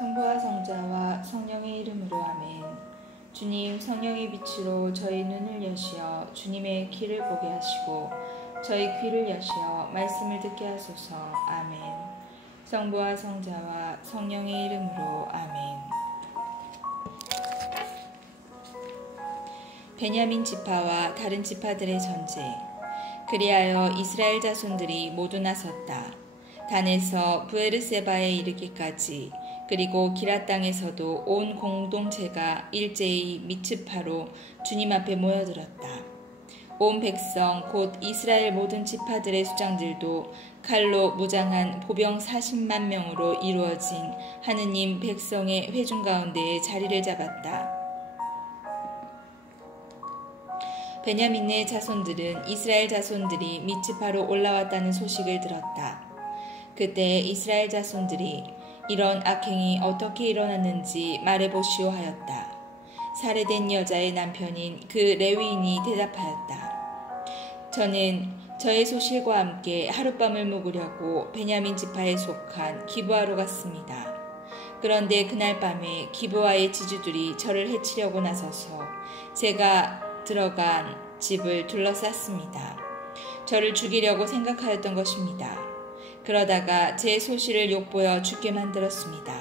성부와 성자와 성령의 이름으로 아멘. 주님, 성령의 빛으로 저희 눈을 여시어 주님의 길을 보게 하시고 저희 귀를 여시어 말씀을 듣게 하소서. 아멘. 성부와 성자와 성령의 이름으로 아멘. 베냐민 지파와 다른 지파들의 전제. 그리하여 이스라엘 자손들이 모두 나섰다. 단에서 브에르세바에 이르기까지, 그리고 기라 땅에서도 온 공동체가 일제히 미츠파로 주님 앞에 모여들었다. 온 백성 곧 이스라엘 모든 지파들의 수장들도 칼로 무장한 보병 40만 명으로 이루어진 하느님 백성의 회중 가운데에 자리를 잡았다. 베냐민의 자손들은 이스라엘 자손들이 미츠파로 올라왔다는 소식을 들었다. 그때 이스라엘 자손들이 이런 악행이 어떻게 일어났는지 말해보시오 하였다. 살해된 여자의 남편인 그 레위인이 대답하였다. 저는 저의 소실과 함께 하룻밤을 묵으려고 베냐민 지파에 속한 기브아로 갔습니다. 그런데 그날 밤에 기브아의 지주들이 저를 해치려고 나서서 제가 들어간 집을 둘러쌌습니다. 저를 죽이려고 생각하였던 것입니다. 그러다가 제 소실을 욕보여 죽게 만들었습니다.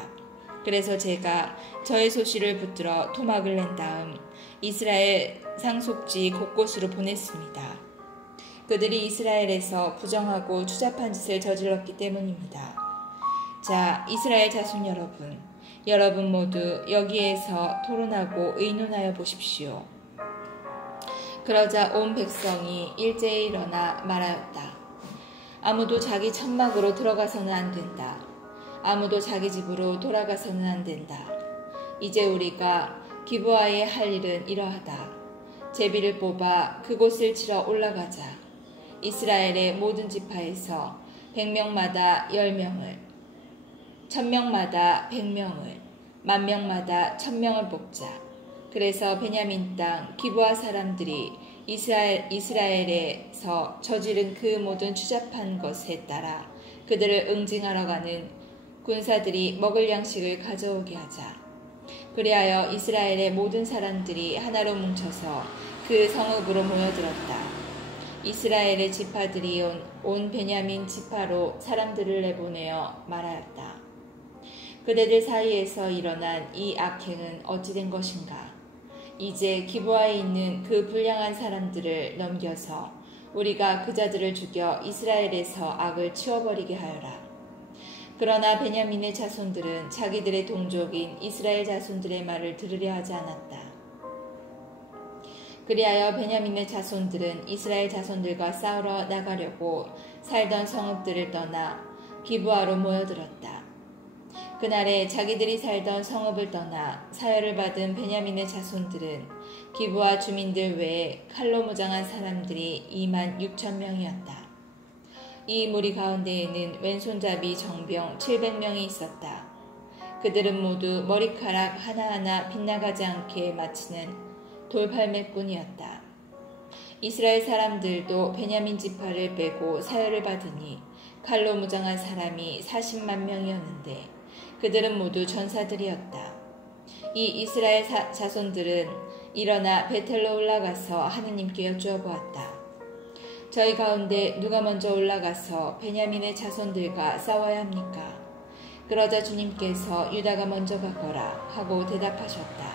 그래서 제가 저의 소실을 붙들어 토막을 낸 다음 이스라엘 상속지 곳곳으로 보냈습니다. 그들이 이스라엘에서 부정하고 추잡한 짓을 저질렀기 때문입니다. 자, 이스라엘 자손 여러분 모두 여기에서 토론하고 의논하여 보십시오. 그러자 온 백성이 일제히 일어나 말하였다. 아무도 자기 천막으로 들어가서는 안 된다. 아무도 자기 집으로 돌아가서는 안 된다. 이제 우리가 기브아에 할 일은 이러하다. 제비를 뽑아 그곳을 치러 올라가자. 이스라엘의 모든 지파에서 100명마다 10명을, 1000명마다 100명을, 10,000명마다 1000명을 뽑자. 그래서 베냐민 땅 기브아 사람들이 이스라엘에서 저지른 그 모든 추잡한 것에 따라 그들을 응징하러 가는 군사들이 먹을 양식을 가져오게 하자. 그리하여 이스라엘의 모든 사람들이 하나로 뭉쳐서 그 성읍으로 모여들었다. 이스라엘의 지파들이 온 베냐민 지파로 사람들을 내보내어 말하였다. 그대들 사이에서 일어난 이 악행은 어찌 된 것인가? 이제 기브아에 있는 그 불량한 사람들을 넘겨서 우리가 그 자들을 죽여 이스라엘에서 악을 치워버리게 하여라. 그러나 베냐민의 자손들은 자기들의 동족인 이스라엘 자손들의 말을 들으려 하지 않았다. 그리하여 베냐민의 자손들은 이스라엘 자손들과 싸우러 나가려고 살던 성읍들을 떠나 기브아로 모여들었다. 그날에 자기들이 살던 성읍을 떠나 사열을 받은 베냐민의 자손들은 기브아 주민들 외에 칼로 무장한 사람들이 26,000명이었다. 이 무리 가운데에는 왼손잡이 정병 700명이 있었다. 그들은 모두 머리카락 하나하나 빗나가지 않게 맞추는 돌팔매꾼이었다. 이스라엘 사람들도 베냐민 지파를 빼고 사열을 받으니 칼로 무장한 사람이 40만 명이었는데 그들은 모두 전사들이었다. 이 이스라엘 자손들은 일어나 베텔로 올라가서 하느님께 여쭈어보았다. 저희 가운데 누가 먼저 올라가서 베냐민의 자손들과 싸워야 합니까? 그러자 주님께서 유다가 먼저 가거라 하고 대답하셨다.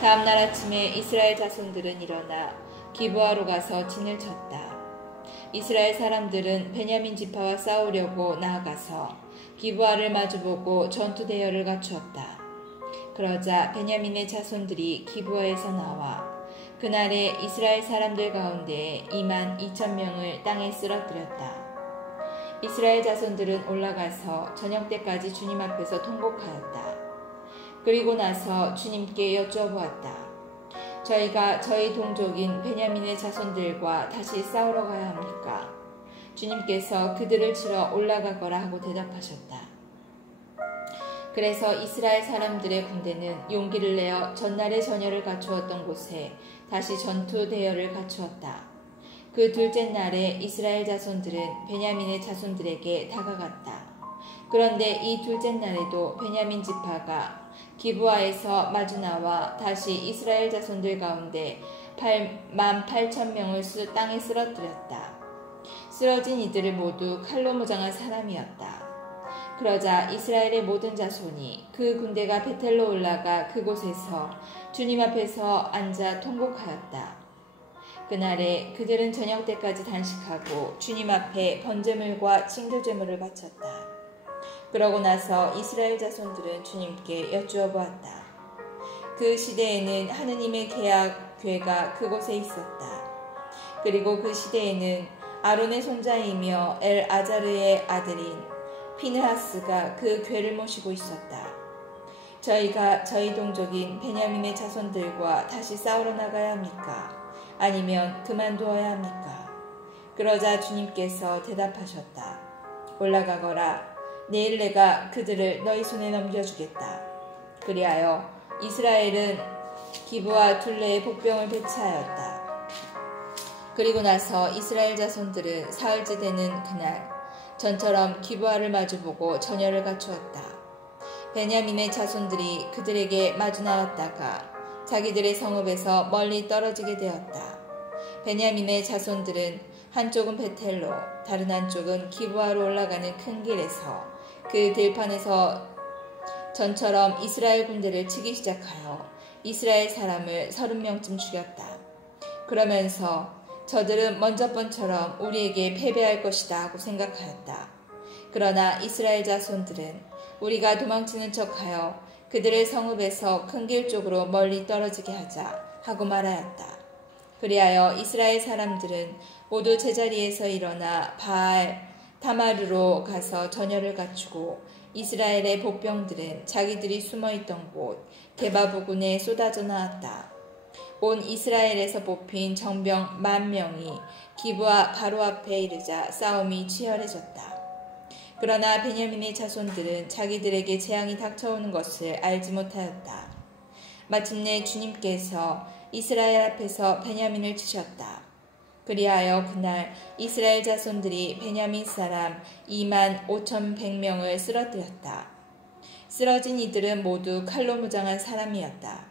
다음날 아침에 이스라엘 자손들은 일어나 기브아로 가서 진을 쳤다. 이스라엘 사람들은 베냐민 지파와 싸우려고 나아가서 기브아를 마주보고 전투 대열을 갖추었다. 그러자 베냐민의 자손들이 기브아에서 나와 그날에 이스라엘 사람들 가운데 22,000명을 땅에 쓰러뜨렸다. 이스라엘 자손들은 올라가서 저녁 때까지 주님 앞에서 통곡하였다. 그리고 나서 주님께 여쭈어보았다. 저희가 저희 동족인 베냐민의 자손들과 다시 싸우러 가야 합니까? 주님께서 그들을 치러 올라가거라 하고 대답하셨다. 그래서 이스라엘 사람들의 군대는 용기를 내어 전날에 전열을 갖추었던 곳에 다시 전투 대열을 갖추었다. 그 둘째 날에 이스라엘 자손들은 베냐민의 자손들에게 다가갔다. 그런데 이 둘째 날에도 베냐민 지파가 기브아에서 마주 나와 다시 이스라엘 자손들 가운데 18,000명을 땅에 쓰러뜨렸다. 쓰러진 이들을 모두 칼로 무장한 사람이었다. 그러자 이스라엘의 모든 자손이 그 군대가 베텔로 올라가 그곳에서 주님 앞에서 앉아 통곡하였다. 그날에 그들은 저녁 때까지 단식하고 주님 앞에 번제물과 징조제물을 바쳤다. 그러고 나서 이스라엘 자손들은 주님께 여쭈어 보았다. 그 시대에는 하느님의 계약궤가 그곳에 있었다. 그리고 그 시대에는 아론의 손자이며 엘아자르의 아들인 피느하스가 그 궤를 모시고 있었다. 저희가 저희 동족인 베냐민의 자손들과 다시 싸우러 나가야 합니까? 아니면 그만두어야 합니까? 그러자 주님께서 대답하셨다. 올라가거라. 내일 내가 그들을 너희 손에 넘겨주겠다. 그리하여 이스라엘은 기브와 둘레에 복병을 배치하였다. 그리고 나서 이스라엘 자손들은 사흘째 되는 그날 전처럼 기브아를 마주보고 전열을 갖추었다. 베냐민의 자손들이 그들에게 마주 나왔다가 자기들의 성읍에서 멀리 떨어지게 되었다. 베냐민의 자손들은 한쪽은 베텔로 다른 한쪽은 기브아로 올라가는 큰 길에서 그 들판에서 전처럼 이스라엘 군대를 치기 시작하여 이스라엘 사람을 30명쯤 죽였다. 그러면서 저들은 먼저 번처럼 우리에게 패배할 것이다 하고 생각하였다. 그러나 이스라엘 자손들은 우리가 도망치는 척하여 그들의 성읍에서 큰 길 쪽으로 멀리 떨어지게 하자 하고 말하였다. 그리하여 이스라엘 사람들은 모두 제자리에서 일어나 바알 타마르로 가서 전열을 갖추고 이스라엘의 복병들은 자기들이 숨어있던 곳 게바 부근에 쏟아져 나왔다. 온 이스라엘에서 뽑힌 정병 10,000명이 기브아 바로 앞에 이르자 싸움이 치열해졌다. 그러나 베냐민의 자손들은 자기들에게 재앙이 닥쳐오는 것을 알지 못하였다. 마침내 주님께서 이스라엘 앞에서 베냐민을 치셨다. 그리하여 그날 이스라엘 자손들이 베냐민 사람 25,100명을 쓰러뜨렸다. 쓰러진 이들은 모두 칼로 무장한 사람이었다.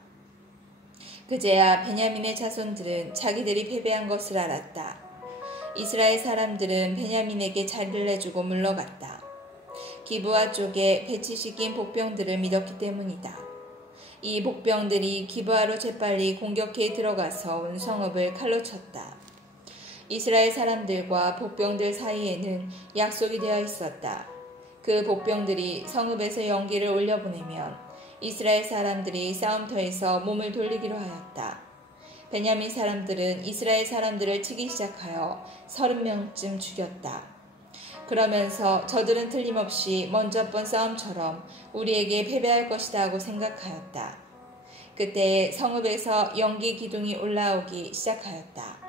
그제야 베냐민의 자손들은 자기들이 패배한 것을 알았다. 이스라엘 사람들은 베냐민에게 자리를 내주고 물러갔다. 기브아 쪽에 배치시킨 복병들을 믿었기 때문이다. 이 복병들이 기브아로 재빨리 공격해 들어가서 온 성읍을 칼로 쳤다. 이스라엘 사람들과 복병들 사이에는 약속이 되어 있었다. 그 복병들이 성읍에서 연기를 올려보내면 이스라엘 사람들이 싸움터에서 몸을 돌리기로 하였다. 베냐민 사람들은 이스라엘 사람들을 치기 시작하여 30명쯤 죽였다. 그러면서 저들은 틀림없이 먼저 번 싸움처럼 우리에게 패배할 것이다 하고 생각하였다. 그때 성읍에서 연기 기둥이 올라오기 시작하였다.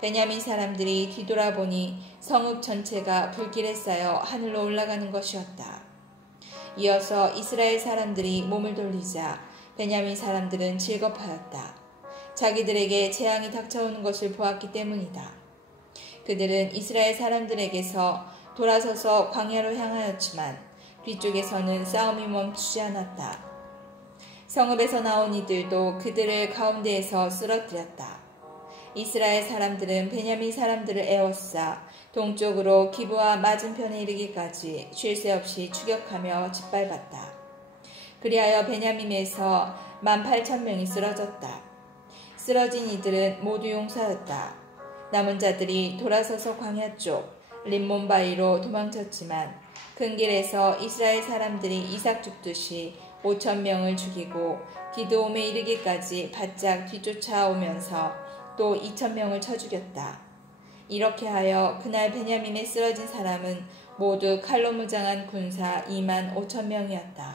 베냐민 사람들이 뒤돌아보니 성읍 전체가 불길에 쌓여 하늘로 올라가는 것이었다. 이어서 이스라엘 사람들이 몸을 돌리자 베냐민 사람들은 즐겁하였다. 자기들에게 재앙이 닥쳐오는 것을 보았기 때문이다. 그들은 이스라엘 사람들에게서 돌아서서 광야로 향하였지만 뒤쪽에서는 싸움이 멈추지 않았다. 성읍에서 나온 이들도 그들을 가운데에서 쓰러뜨렸다. 이스라엘 사람들은 베냐민 사람들을 에워싸 동쪽으로 기브아 맞은편에 이르기까지 쉴 새 없이 추격하며 짓밟았다. 그리하여 베냐민에서 18,000명이 쓰러졌다. 쓰러진 이들은 모두 용사였다. 남은 자들이 돌아서서 광야 쪽 림몬바이로 도망쳤지만 큰 길에서 이스라엘 사람들이 이삭 죽듯이 5,000명을 죽이고 기드옴에 이르기까지 바짝 뒤쫓아오면서 또 2,000명을 쳐 죽였다. 이렇게 하여 그날 베냐민에 쓰러진 사람은 모두 칼로 무장한 군사 25,000명이었다.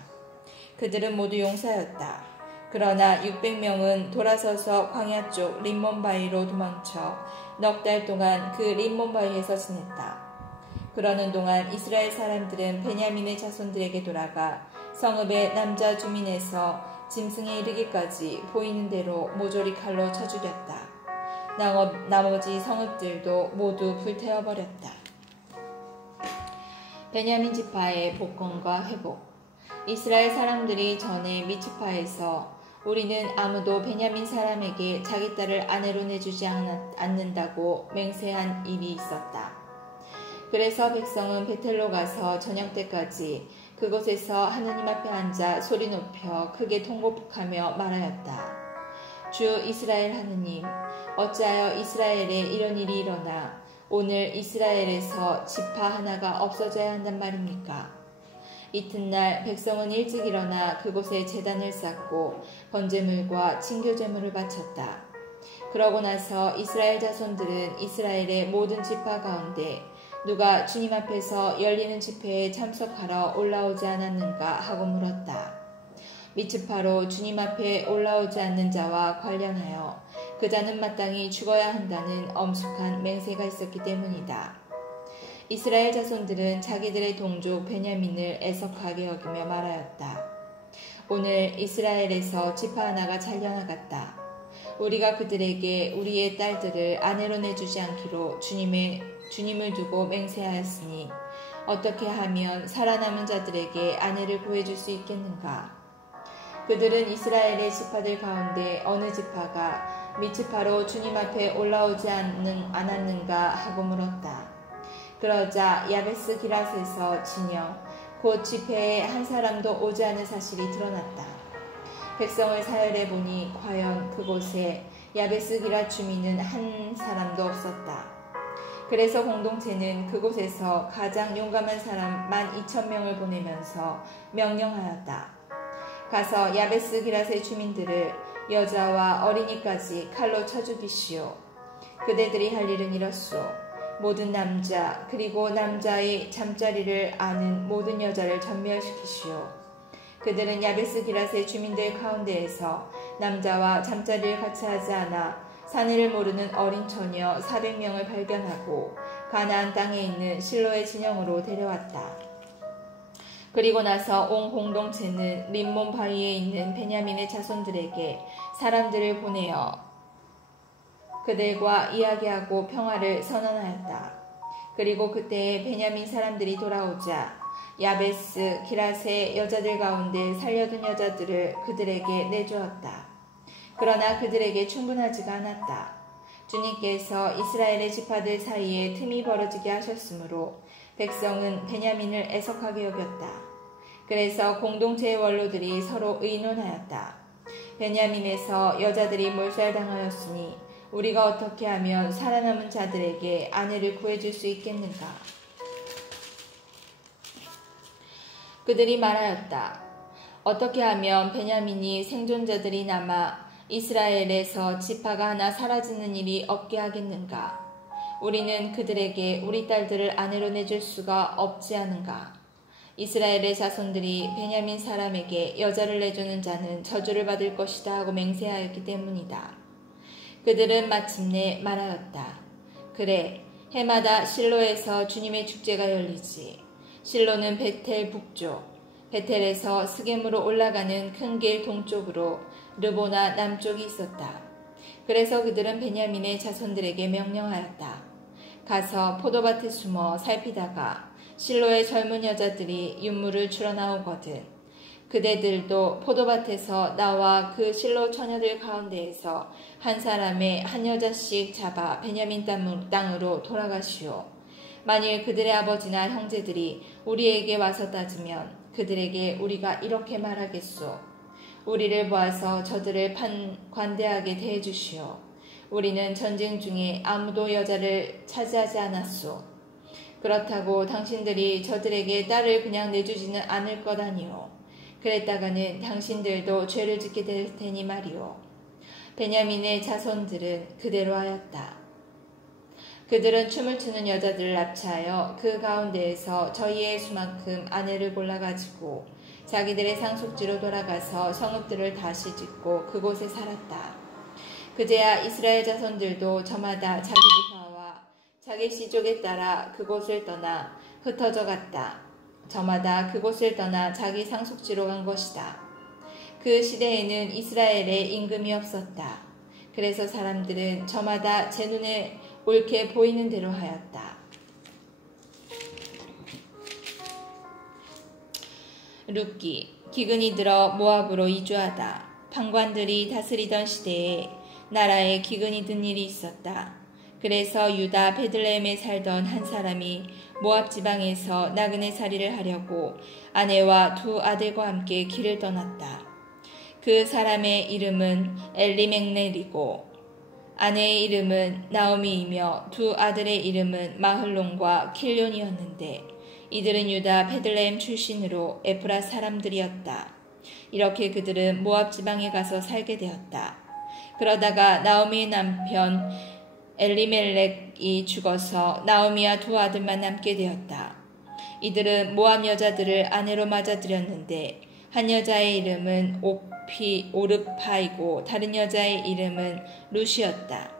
그들은 모두 용사였다. 그러나 600명은 돌아서서 광야 쪽 림몬바이로 도망쳐 넉 달 동안 그 림몬바이에서 지냈다. 그러는 동안 이스라엘 사람들은 베냐민의 자손들에게 돌아가 성읍의 남자 주민에서 짐승에 이르기까지 보이는 대로 모조리 칼로 쳐 죽였다. 나머지 성읍들도 모두 불태워버렸다. 베냐민 지파의 복권과 회복. 이스라엘 사람들이 전에 미츠파에서 우리는 아무도 베냐민 사람에게 자기 딸을 아내로 내주지 않는다고 맹세한 일이 있었다. 그래서 백성은 베텔로 가서 저녁 때까지 그곳에서 하느님 앞에 앉아 소리 높여 크게 통곡하며 말하였다. 주 이스라엘 하느님, 어찌하여 이스라엘에 이런 일이 일어나 오늘 이스라엘에서 지파 하나가 없어져야 한단 말입니까? 이튿날 백성은 일찍 일어나 그곳에 제단을 쌓고 번제물과 친교제물을 바쳤다. 그러고 나서 이스라엘 자손들은 이스라엘의 모든 지파 가운데 누가 주님 앞에서 열리는 집회에 참석하러 올라오지 않았는가 하고 물었다. 미츠파로 주님 앞에 올라오지 않는 자와 관련하여 그 자는 마땅히 죽어야 한다는 엄숙한 맹세가 있었기 때문이다. 이스라엘 자손들은 자기들의 동족 베냐민을 애석하게 여기며 말하였다. 오늘 이스라엘에서 지파 하나가 잘려나갔다. 우리가 그들에게 우리의 딸들을 아내로 내주지 않기로 주님을 두고 맹세하였으니 어떻게 하면 살아남은 자들에게 아내를 구해줄 수 있겠는가? 그들은 이스라엘의 지파들 가운데 어느 지파가 미츠파로 주님 앞에 올라오지 않았는가 하고 물었다. 그러자 야베스 기랏에서 진영 곧 집회에 한 사람도 오지 않은 사실이 드러났다. 백성을 사열해 보니 과연 그곳에 야베스 기랏 주민은 한 사람도 없었다. 그래서 공동체는 그곳에서 가장 용감한 사람 12,000명을 보내면서 명령하였다. 가서 야베스 기랏의 주민들을 여자와 어린이까지 칼로 쳐 죽이시오. 그대들이 할 일은 이렇소. 모든 남자 그리고 남자의 잠자리를 아는 모든 여자를 전멸시키시오. 그들은 야베스 기랏의 주민들 가운데에서 남자와 잠자리를 같이 하지 않아 사내를 모르는 어린 처녀 400명을 발견하고 가나안 땅에 있는 실로의 진영으로 데려왔다. 그리고 나서 온 공동체는 림몬 바위에 있는 베냐민의 자손들에게 사람들을 보내어 그들과 이야기하고 평화를 선언하였다. 그리고 그때에 베냐민 사람들이 돌아오자 야베스 기랏의 여자들 가운데 살려둔 여자들을 그들에게 내주었다. 그러나 그들에게 충분하지가 않았다. 주님께서 이스라엘의 지파들 사이에 틈이 벌어지게 하셨으므로 백성은 베냐민을 애석하게 여겼다. 그래서 공동체의 원로들이 서로 의논하였다. 베냐민에서 여자들이 몰살당하였으니 우리가 어떻게 하면 살아남은 자들에게 아내를 구해줄 수 있겠는가? 그들이 말하였다. 어떻게 하면 베냐민이 생존자들이 남아 이스라엘에서 지파가 하나 사라지는 일이 없게 하겠는가? 우리는 그들에게 우리 딸들을 아내로 내줄 수가 없지 않은가? 이스라엘의 자손들이 베냐민 사람에게 여자를 내주는 자는 저주를 받을 것이다 하고 맹세하였기 때문이다. 그들은 마침내 말하였다. 그래, 해마다 실로에서 주님의 축제가 열리지. 실로는 베텔 북쪽, 베텔에서 스겜으로 올라가는 큰 길 동쪽으로 르보나 남쪽이 있었다. 그래서 그들은 베냐민의 자손들에게 명령하였다. 가서 포도밭에 숨어 살피다가 실로의 젊은 여자들이 윤물을 주러 나오거든 그대들도 포도밭에서 나와 그 실로 처녀들 가운데에서 한 사람의 한 여자씩 잡아 베냐민 땅으로 돌아가시오. 만일 그들의 아버지나 형제들이 우리에게 와서 따지면 그들에게 우리가 이렇게 말하겠소. 우리를 보아서 저들을 관대하게 대해주시오. 우리는 전쟁 중에 아무도 여자를 차지하지 않았소. 그렇다고 당신들이 저들에게 딸을 그냥 내주지는 않을 것 아니오. 그랬다가는 당신들도 죄를 짓게 될 테니 말이오. 베냐민의 자손들은 그대로 하였다. 그들은 춤을 추는 여자들을 납치하여 그 가운데에서 저희의 수만큼 아내를 골라가지고 자기들의 상속지로 돌아가서 성읍들을 다시 짓고 그곳에 살았다. 그제야 이스라엘 자손들도 저마다 자기 지파와 자기 시족에 따라 그곳을 떠나 흩어져 갔다. 저마다 그곳을 떠나 자기 상속지로 간 것이다. 그 시대에는 이스라엘에 임금이 없었다. 그래서 사람들은 저마다 제 눈에 옳게 보이는 대로 하였다. 룻기 기근이 들어 모압으로 이주하다. 판관들이 다스리던 시대에 나라에 기근이 든 일이 있었다. 그래서 유다 베들레헴에 살던 한 사람이 모압 지방에서 나그네 살이를 하려고 아내와 두 아들과 함께 길을 떠났다. 그 사람의 이름은 엘리멜렉이고 아내의 이름은 나오미이며 두 아들의 이름은 마흘론과 킬론이었는데 이들은 유다 베들레헴 출신으로 에프라 사람들이었다. 이렇게 그들은 모압 지방에 가서 살게 되었다. 그러다가 나오미의 남편 엘리멜렉이 죽어서 나오미와 두 아들만 남게 되었다. 이들은 모압 여자들을 아내로 맞아들였는데 한 여자의 이름은 오르파이고 다른 여자의 이름은 룻이었다.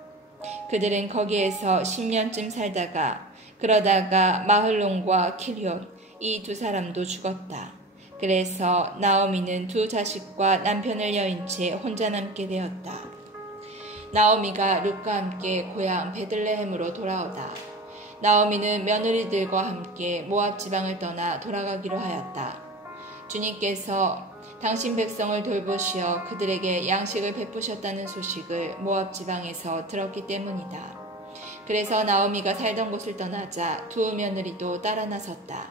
그들은 거기에서 10년쯤 살다가 그러다가 마흘론과 킬론 이 두 사람도 죽었다. 그래서 나오미는 두 자식과 남편을 여인 채 혼자 남게 되었다. 나오미가 룻과 함께 고향 베들레헴으로 돌아오다. 나오미는 며느리들과 함께 모압 지방을 떠나 돌아가기로 하였다. 주님께서 당신 백성을 돌보시어 그들에게 양식을 베푸셨다는 소식을 모압 지방에서 들었기 때문이다. 그래서 나오미가 살던 곳을 떠나자 두 며느리도 따라 나섰다.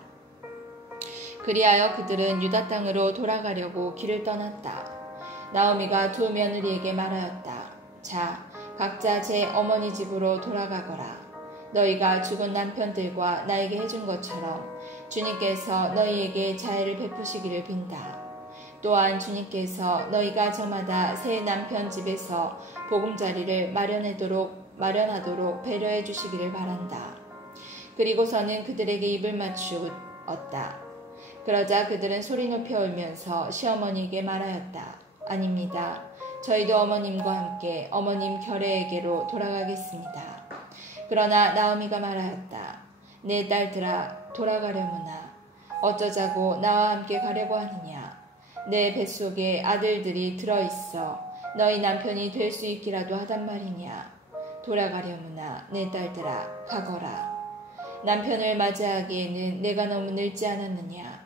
그리하여 그들은 유다 땅으로 돌아가려고 길을 떠났다. 나오미가 두 며느리에게 말하였다. 자, 각자 제 어머니 집으로 돌아가거라. 너희가 죽은 남편들과 나에게 해준 것처럼 주님께서 너희에게 자애를 베푸시기를 빈다. 또한 주님께서 너희가 저마다 새 남편 집에서 보금자리를 마련하도록 배려해 주시기를 바란다. 그리고서는 그들에게 입을 맞추었다. 그러자 그들은 소리 높여 울면서 시어머니에게 말하였다. 아닙니다. 저희도 어머님과 함께 어머님 결례에게로 돌아가겠습니다. 그러나 나오미가 말하였다. 내 딸들아 돌아가려무나 어쩌자고 나와 함께 가려고 하느냐. 내 뱃속에 아들들이 들어있어 너희 남편이 될 수 있기라도 하단 말이냐. 돌아가려무나 내 딸들아 가거라. 남편을 맞이하기에는 내가 너무 늙지 않았느냐.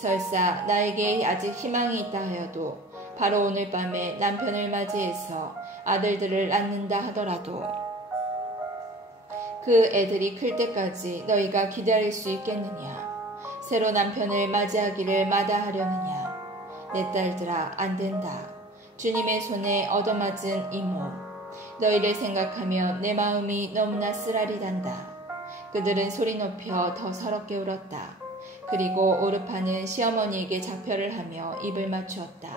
설사 나에게 아직 희망이 있다 하여도 바로 오늘 밤에 남편을 맞이해서 아들들을 낳는다 하더라도 그 애들이 클 때까지 너희가 기다릴 수 있겠느냐. 새로 남편을 맞이하기를 마다하려느냐. 내 딸들아 안 된다. 주님의 손에 얻어맞은 이 몸. 너희를 생각하면 내 마음이 너무나 쓰라리단다. 그들은 소리 높여 더 서럽게 울었다. 그리고 오르파는 시어머니에게 작별을 하며 입을 맞추었다.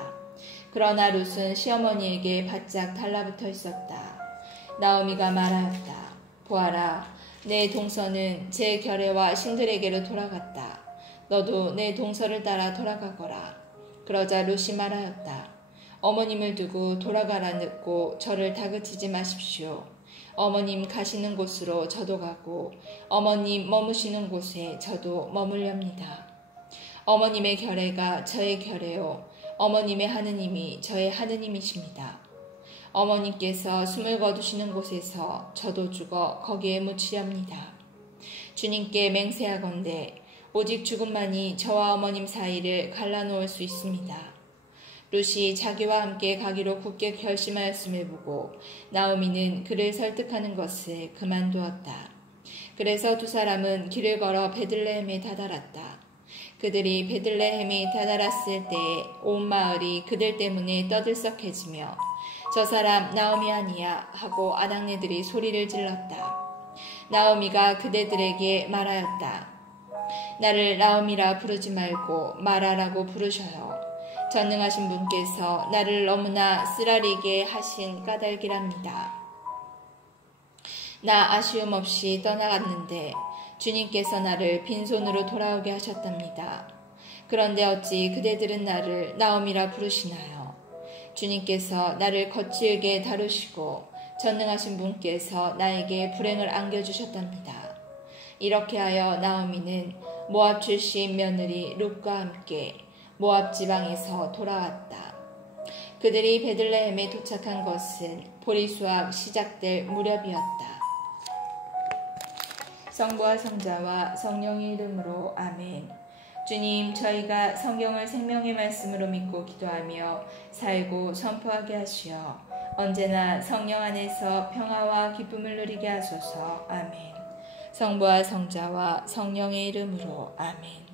그러나 룻은 시어머니에게 바짝 달라붙어 있었다. 나오미가 말하였다. 보아라, 내 동서는 제 결례와 신들에게로 돌아갔다. 너도 내 동서를 따라 돌아가거라. 그러자 룻이 말하였다. 어머님을 두고 돌아가라 늦고 저를 다그치지 마십시오. 어머님 가시는 곳으로 저도 가고 어머님 머무시는 곳에 저도 머물렵니다. 어머님의 결례가 저의 결례요 어머님의 하느님이 저의 하느님이십니다. 어머님께서 숨을 거두시는 곳에서 저도 죽어 거기에 묻히렵니다. 주님께 맹세하건대 오직 죽음만이 저와 어머님 사이를 갈라놓을 수 있습니다. 룻이 자기와 함께 가기로 굳게 결심하였음을 보고 나오미는 그를 설득하는 것을 그만두었다. 그래서 두 사람은 길을 걸어 베들레헴에 다다랐다. 그들이 베들레헴에 다다랐을 때에 온 마을이 그들 때문에 떠들썩해지며 저 사람 나오미 아니야 하고 아낙네들이 소리를 질렀다. 나오미가 그대들에게 말하였다. 나를 나오미라 부르지 말고 마라라고 부르셔요. 전능하신 분께서 나를 너무나 쓰라리게 하신 까닭이랍니다. 나 아쉬움 없이 떠나갔는데 주님께서 나를 빈손으로 돌아오게 하셨답니다. 그런데 어찌 그대들은 나를 나오미라 부르시나요? 주님께서 나를 거칠게 다루시고 전능하신 분께서 나에게 불행을 안겨주셨답니다. 이렇게 하여 나오미는 모압 출신 며느리 룻과 함께 모압 지방에서 돌아왔다. 그들이 베들레헴에 도착한 것은 보리수확 시작될 무렵이었다. 성부와 성자와 성령의 이름으로 아멘. 주님, 저희가 성경을 생명의 말씀으로 믿고 기도하며 살고 선포하게 하시어 언제나 성령 안에서 평화와 기쁨을 누리게 하소서. 아멘. 성부와 성자와 성령의 이름으로 아멘.